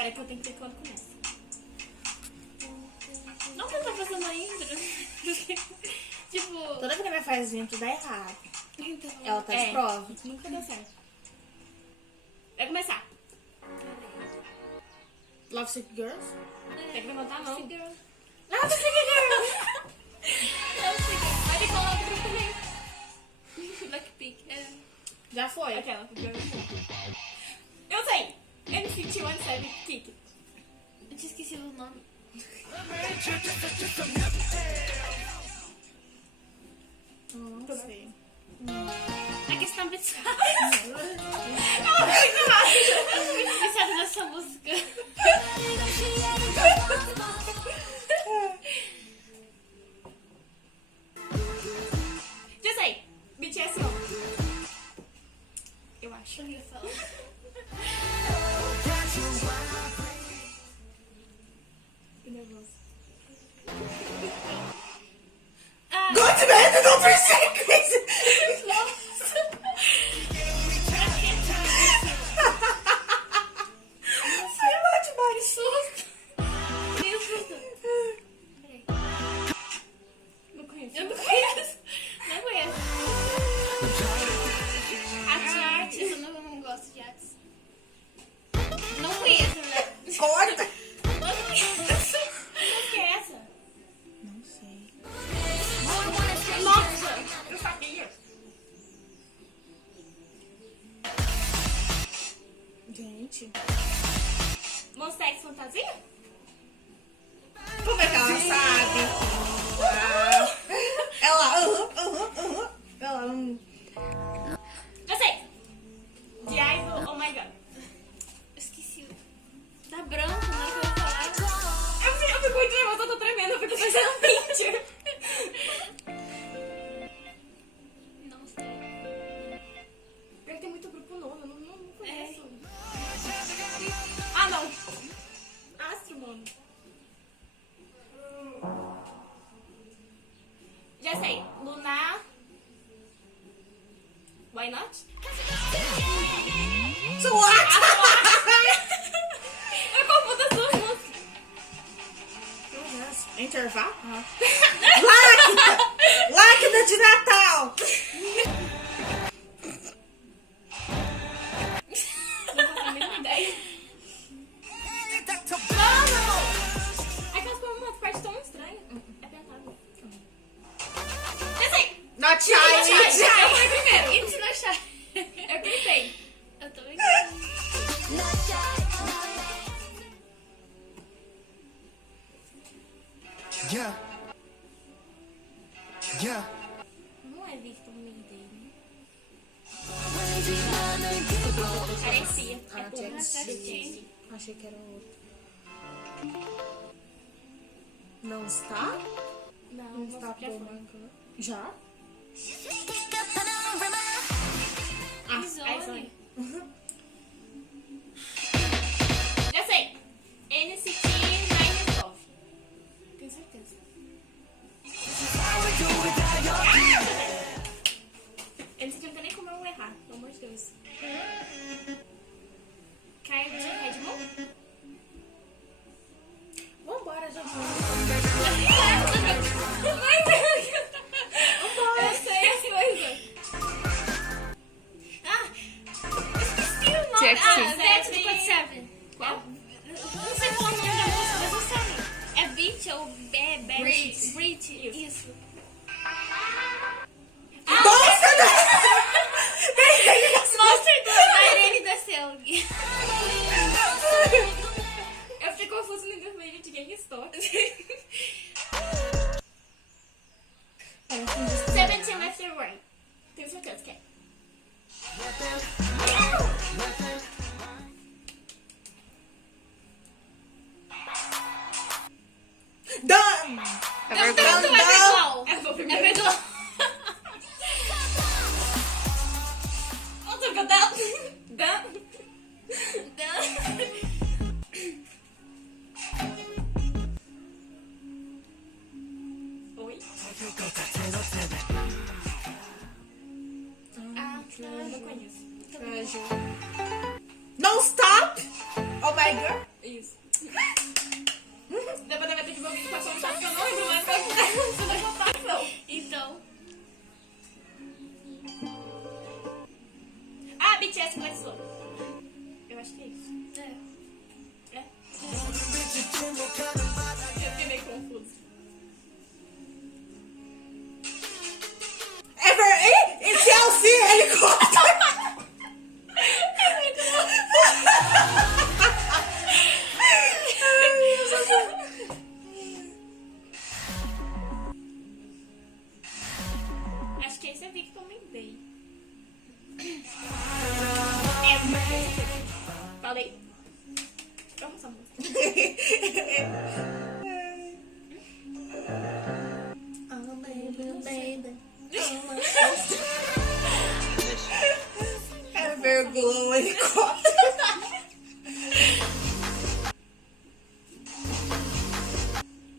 Peraí que eu tenho que ver quando começa. Não que eu tô fazendo ainda. Tipo... Toda vez que a minha faz intro dá errado. Então, Ela tá de prova. Nunca dá certo. Vai começar. Love Sick Girls? Tem que levantar a mão. Love Sick Girls! Vai ter que falar outro grupo também. Blackpink. Já foi. Aquela. Eu sei. NCT 127 Kick. Eu tinha esquecido o nome. Não sei. É que você tá viciada. Ela foi muito rápida. Eu tô muito viciada nessa música. Já sei. BTS 1. Eu acho que ia falar. Que nervoso. Go to bed and don't forsake me! Ai, bate, Mari, susto! Meu susto. Peraí. Não conheço. Eu não conheço. Não conheço. Arte. Eu não gosto de artes. Não conheço, né? Corta! Não conheço. Não que é essa? Não sei. Nossa, eu sabia. Gente. Monster X Fantasia? Como é que ela sabe? Ah. Ela, Ela, Eu sei. De Idol, oh my god. Esqueci. Tá branco, na hora que eu ia falar. Eu fico muito nervosa, eu tô tremendo, porque eu tô fazendo um picture. Não sei. Pior que tem muito grupo novo, eu não conheço. Ah, não. Astro, mano. Já sei. Lunar. Why not? SWAT! Eu confundo as duas músicas. Intervalo? Láquida de Natal! Não faço a mínima ideia. Não! Aquelas com uma parte tão estranha. É pentágono. Já sei! Not Eu Chinese! fui primeiro. It's not shy. Eu tentei. Eu tô brincando. Yeah. Yeah. Não é Victor Mayday. Parecia. É Ah, tudo Jax. certinho. Achei que era outro. Não está? Não, Não você está já pro foi. Mancan. Já? Izone. Já sei. NCT 912. Tenho certeza. NCT não tem nem como eu errar, pelo amor de Deus. Kylie de Redmond? Vambora, gente. Eu sei as coisas. Ah, esqueci o nome. Jack. Zé do Code 7. Qual? Não sei falar o nome da música, mas eu sei. É Beat ou Brit. Brit, isso. Nossa! Monster da Irene da Selg. Eu fiquei confusa no intermédio de quem estou. Seventeen Left Right. Tenho certeza que é. Done! Everglow. Everglow. Outro que eu Dan. Oi? Não conheço. Don't stop! Oh my god! Isso. Eu amo essa música. Oh, baby, baby. É vergonha, helicóptero.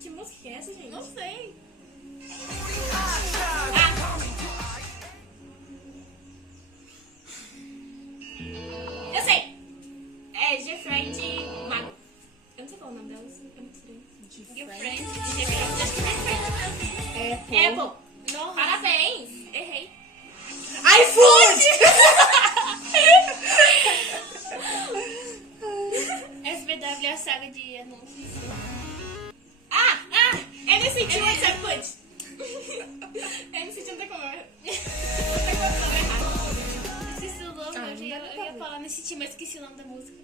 Que música é essa, gente? Não sei. Eu sei! É G-Friend de Mago. Eu não sei qual é o nome dela, é muito estranho. Your friend. É, Apple! Nossa. Parabéns! Errei. iFood! SBW é a saga de anúncios. NCT WhatsApp Punch. NCT não tem como. Não tem como falar errado. Esqueci o nome, Ah, eu não ia, dá pra eu ia ver. falar nesse time, mas esqueci o nome da música.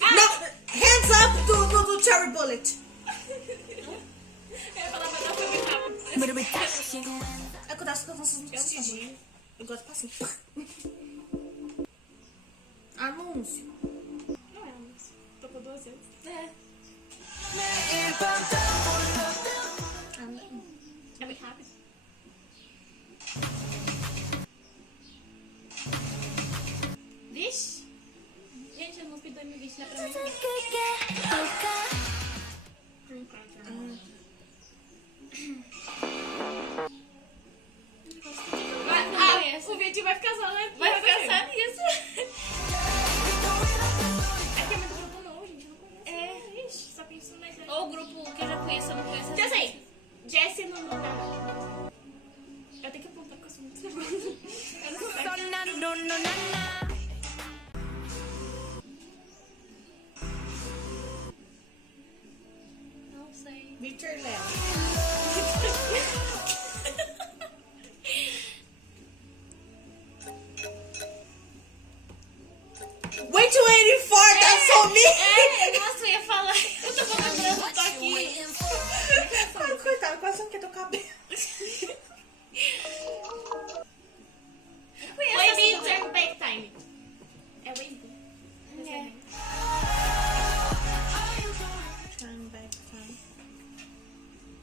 Não, hands up do Cherry Bullet. Eu ia falar, mas não foi muito rápido. É que eu tava dançando vestidinho. Eu gosto assim. Anúncio. Não é anúncio. Tocou 2 vezes. É. É muito rápido. Vixe. Gente, a música de 2020 não é pra mim. O vídeo vai ficar só, né? Vai pensar nisso. É que é muito grupo novo, gente. Eu não conheço. É. Ixi, só penso mais. Ou o grupo que eu já conheço, eu não conheço. Já sei. Jessie no Nana. Eu tenho que apontar porque eu sou muito nervosa. Eu não sei. Não sei. Victor Léo. Wait to 84, that's so me. Nossa, eu ia falar. Eu tô lembrando, eu tô aqui. Coitado, quase não quer teu cabelo. Wavy Turn Back Time. É Wavy. É. Turn back time.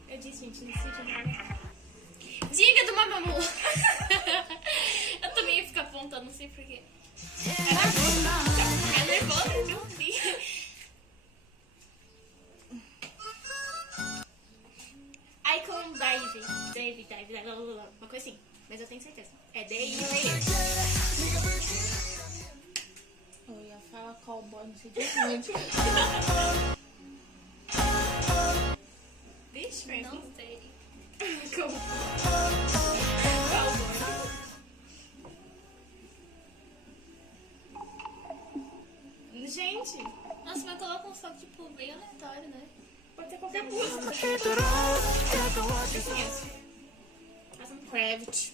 Eu disse, gente, nesse vídeo não. Diga do Mamamoo. Eu também ia ficar apontando, não sei porquê. É nervosa, viu? Icon Dive. Dive, uma coisa assim. Mas eu tenho certeza. É Day Eu ia falar cowboy, não sei de onde. Vixe, Não sei. Gente, Nossa, mas coloca um som tipo bem aleatório, né? pode ser qualquer música. Kravitz.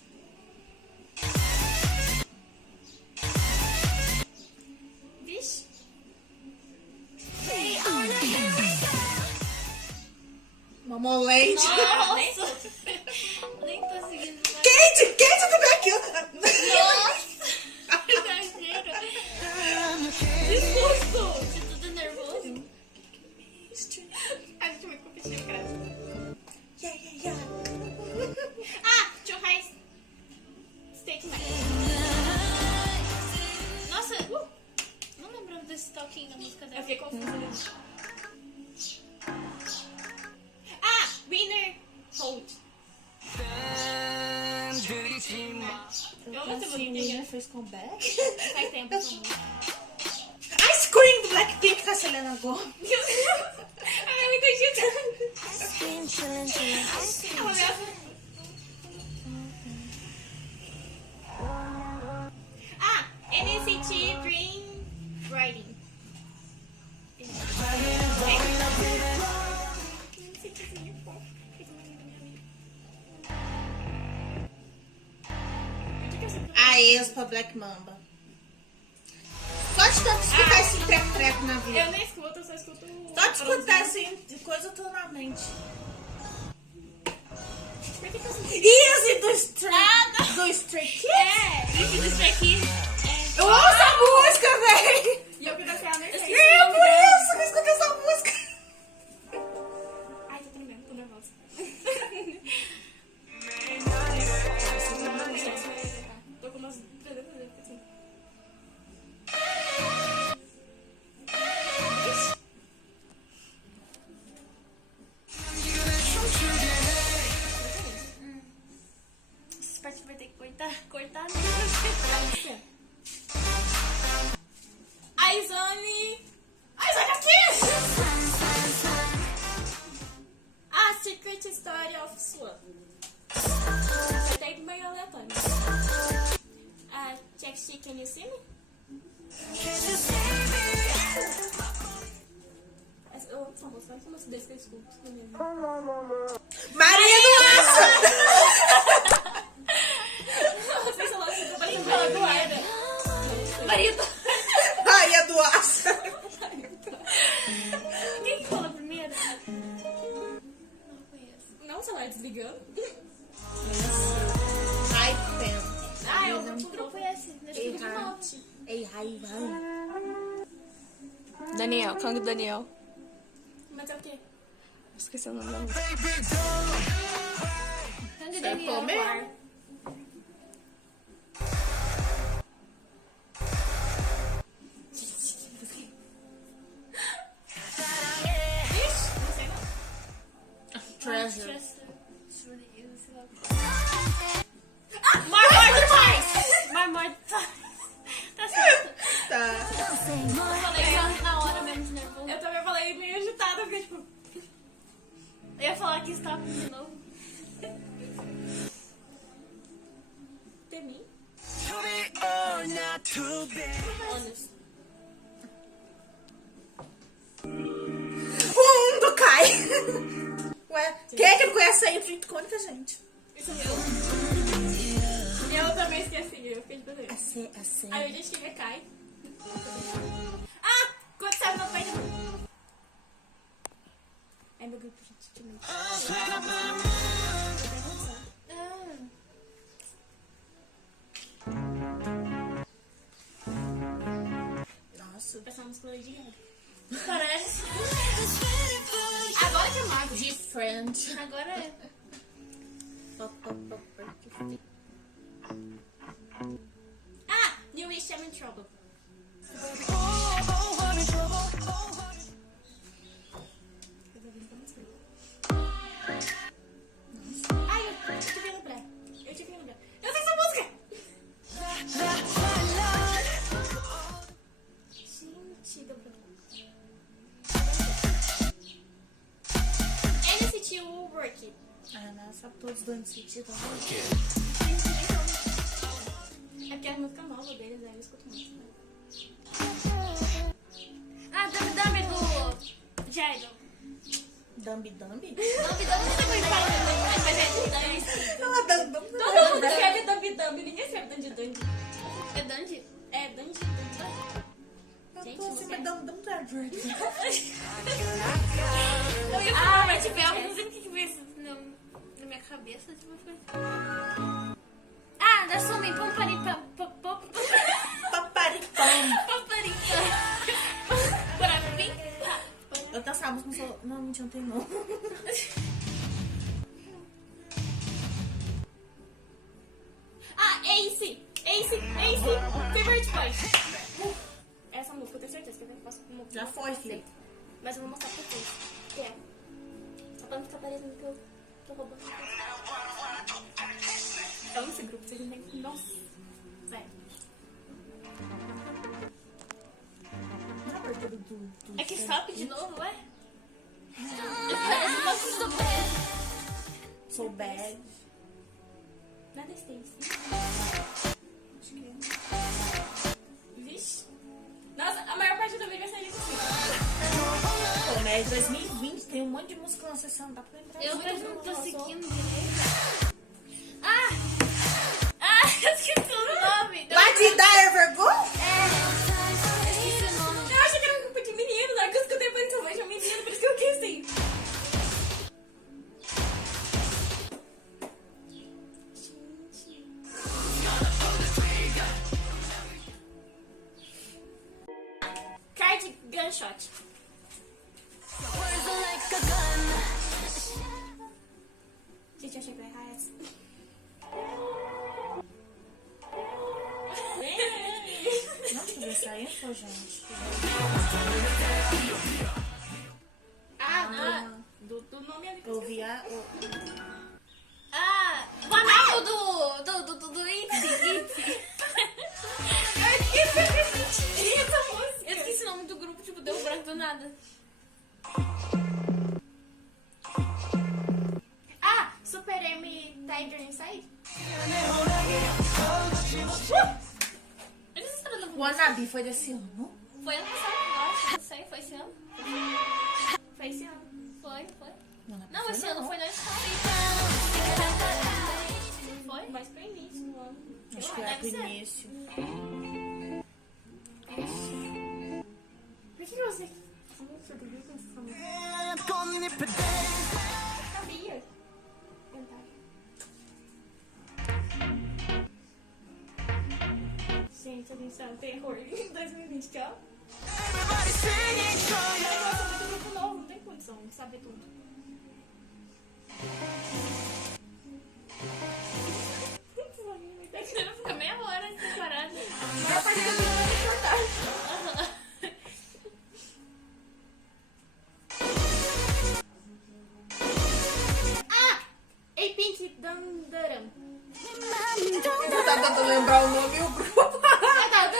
Vixe. Mamolente. Nossa! Nem tô seguindo mais. Kate do Black. Nossa! Exagero! Discurso. De tudo nervoso. A gente é muito competitivo, cara. Yeah. Churrais. Steak Night. Nossa! Não lembrando desse toquinho da música Eu dela. fiquei confusa. Winner Hold. Eu amo essa Assim, musiquinha. fez comeback. Faz tempo essa música. Ice Cream do Blackpink com a Selena Gomez. Ela é muito agitada. Ela mesmo. NCT Dream Riding. A Expa Black Mamba. Só de tanto escutar esse treco-treco na vida. Eu nem escuto, eu só escuto. Só de escutar assim, de coisa eu tô na mente. Por que eu sinto? Easy do Stray, do Stray Kids? É! Vídeo do Stray Kids. Eu amo essa música, véi! E eu que dancei ela nem culto da minha vida. Maria do Aço! Vocês são assim, tô parecendo pela guarda. Marido. Maria do Aço! Quem que falou primeiro? Não conheço. Não, sei lá, desligando. Ai, pen. Ah, eu que grupo é esse? Nesse grupo Errar. não. Ei, raiva. Daniel, Kang Daniel. Mas é o quê? Esqueci o nome da música. Kang Daniel. Daniel. mesmo? Vixe, não sei não. Treasure. Marmor demais! Marmor tá certo. Tá. Eu falei na hora mesmo de nervoso. Eu também falei meio agitada, porque tipo... Eu ia falar que stop de novo. Tem mim? Ônibus. O mundo cai. Ué, quem é que não conhece a intro icônica, gente? Isso eu. Eu também esqueci, eu fiquei de beleza. Assim. Aí a gente que recai. Ah! Quando sai no pé de... É meu grupo, gente. Deixa eu ver. Nossa. Essa música Lady Gaga. Parece. Agora que é mago. Different. Agora é. Ah! New Wish, I'm in Trouble. Ai, eu tive que lembrar. Eu tive que lembrar. Eu sei essa música! Gente, deu pra... NCT will work it. Ah, nossa, todos do NCT estão É porque é a música nova deles, aí eu escuto muito. Né? Ah, Dumb do Jaidon. Dumbi. Dumb você foi falar. Mas é Ela dando. Todo mundo escreve Dumbi Dumbi, ninguém escreve Dandy Dandy. É Dandy? É Dandy Dandy. Eu Gente, tô assim, você- mas dando Eu ia falar, mas tipo, eu não sei o que veio isso na minha cabeça. Tipo, foi... Ah, da Sumi, Pumparipam. Paparicão. Pra mim? Eu tô essa música, não, mentira, não tem não. Ah, Ace! Favorite Boy. Essa música eu tenho certeza que eu posso mostrar. Já foi, filho. Mas eu vou mostrar pra vocês. Que é. Só pra não ficar parecendo que eu tô roubando. Eu amo esse grupo, vocês não têm. Nossa. Sério. Não é a abertura do É que stop de novo, ué? So Bad. Nada Stacy. Acho que é. Vixe. Nossa, a maior parte do vídeo vai sair disso assim. Pô, mas 2020 tem um monte de música lançada, você não dá pra lembrar. Eu muito mesmo do não tô que lançou. seguindo direito. Ah, eu esqueci o nome. Lady Divergo? Esqueci o nome. Eu achei que era um grupo de meninos, na hora que eu escutei pra então, mas é um menino, por isso que eu quis assim. Card Gunshot. Gente, eu achei que eu ia errar essa. Não, deixa eu ver essa info, gente. Do nome ali que Eu vi a... Ah, o anel do Itzy. Eu esqueci essa música. Eu esqueci o nome do grupo, tipo, deu branco do nada. Ah, Super M Tiger Inside? Eles estão dando Wannabe foi desse ano? Foi ano passado, eu acho. Não sei, foi esse ano. Foi esse ano. Foi. Foi, foi. Não, Não, esse ano foi na escola. Foi? Mais pro início do ano. Acho que é Deve pro ser. início. Por que você... Nossa, eu devia pensar muito. Sabia. Cantar. Gente, a gente tá no terror em 2020, tchau. Nossa, muito grupo novo, não tem condição de saber tudo. Fica meia hora separada. A parte que eu não vou cortar. Ah! Ei, Pink Dandaram. Você tá tentando lembrar o nome e o grupo. Ah, tá.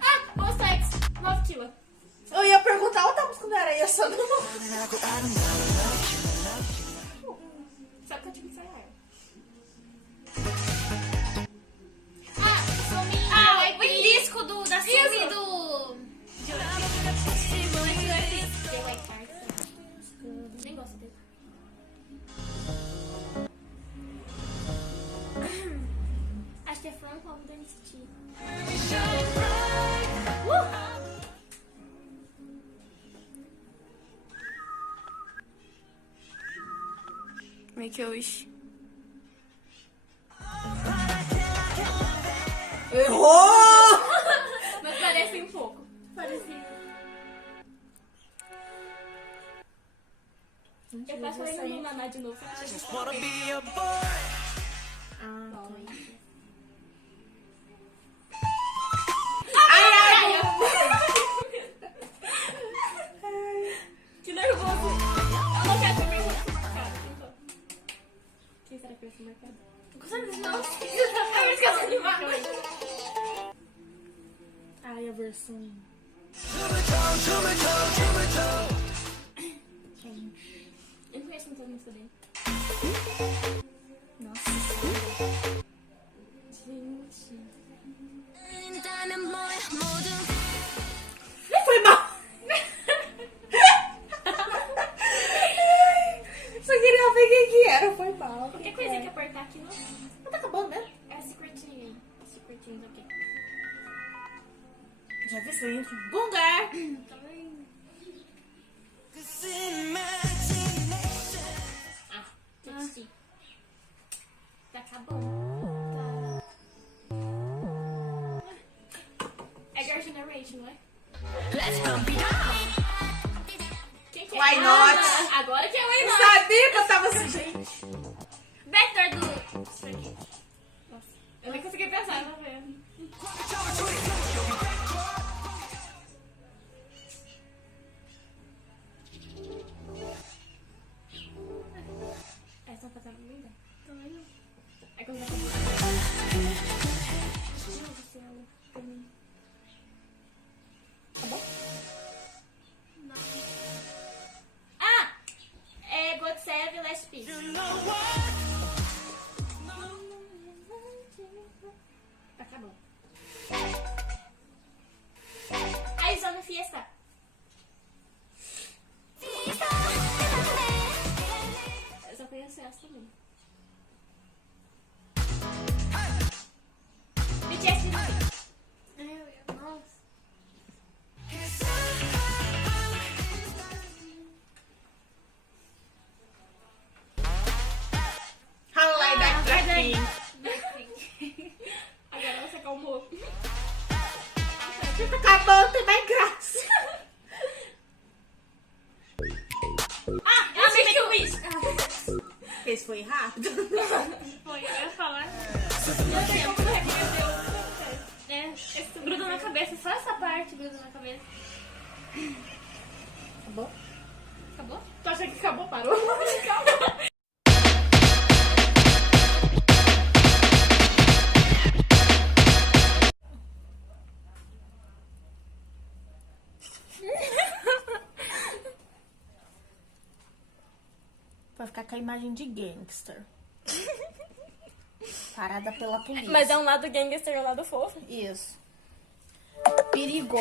Ah, Boss Sex. 9 Kila. Eu ia perguntar outra música, não era essa, não. Sabe que eu tive que ensaiar. Ah, Ah, o disco da Cindy Isso. do... The White Heart. Nem gosto dele. Acho que é From Home da NCT. Make a Wish. Errou! Mas parece um pouco. Parecido. Eu passo aí no Naná de novo. Que nervoso. Eu não quero ser bem marcado. Então. Quem será que vai ser marcado? Não. É por isso que eu sou animada. Ai, a versão. Eu não conheço muita música dele. Nossa. Gente. Nem foi mal. Só queria ver quem que era, foi mal. Qualquer coisa que apertar aqui não. Não tá acabando, né? É secretinho. Secretinho aqui. Já vi se eu entro em algum lugar. Também. Ah, texti. Tá acabando. Tá. É Girl Generation, não é? Quem que é? Why not? Ah, agora que é Why Eu Not. sabia que eu tava assim, gente. Vector do... Isso aqui. Nossa, eu nem consegui pensar, tá vendo? Essa não fazendo linda. Também não. É quando vai acabar. Meu Deus do céu. Tá bom? Não. Ah! É God Save Last Piece. Tá acabando. Aí, Zona Fiesta. Eu só conheço essa também. BTS de nossa. Highlight da Blackpink. Agora você acalmou. Tá acabando, tem mais graça. Ah, eu achei que eu isso. Esse foi rápido. Foi, eu ia falar. Meu tempo, esse gruda na cabeça, só essa parte gruda na cabeça. Acabou? Acabou? Tu acha que acabou? Parou? Calma. Vai ficar com a imagem de gangster. Parada pela polícia. Mas é um lado gangster e um lado fofo. Isso. Perigo.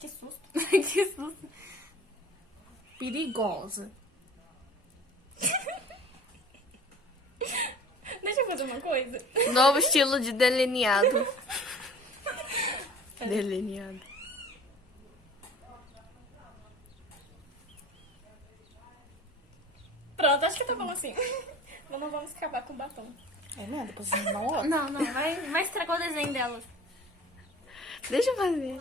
Que susto. Que susto. Perigosa. Deixa eu fazer uma coisa. Novo estilo de delineado. Delineado. Pronto, acho que tá bom assim. Não vamos acabar com o batom. É mesmo? Depois vocês me dão outro. Não, vai estragar o desenho delas. Deixa eu fazer.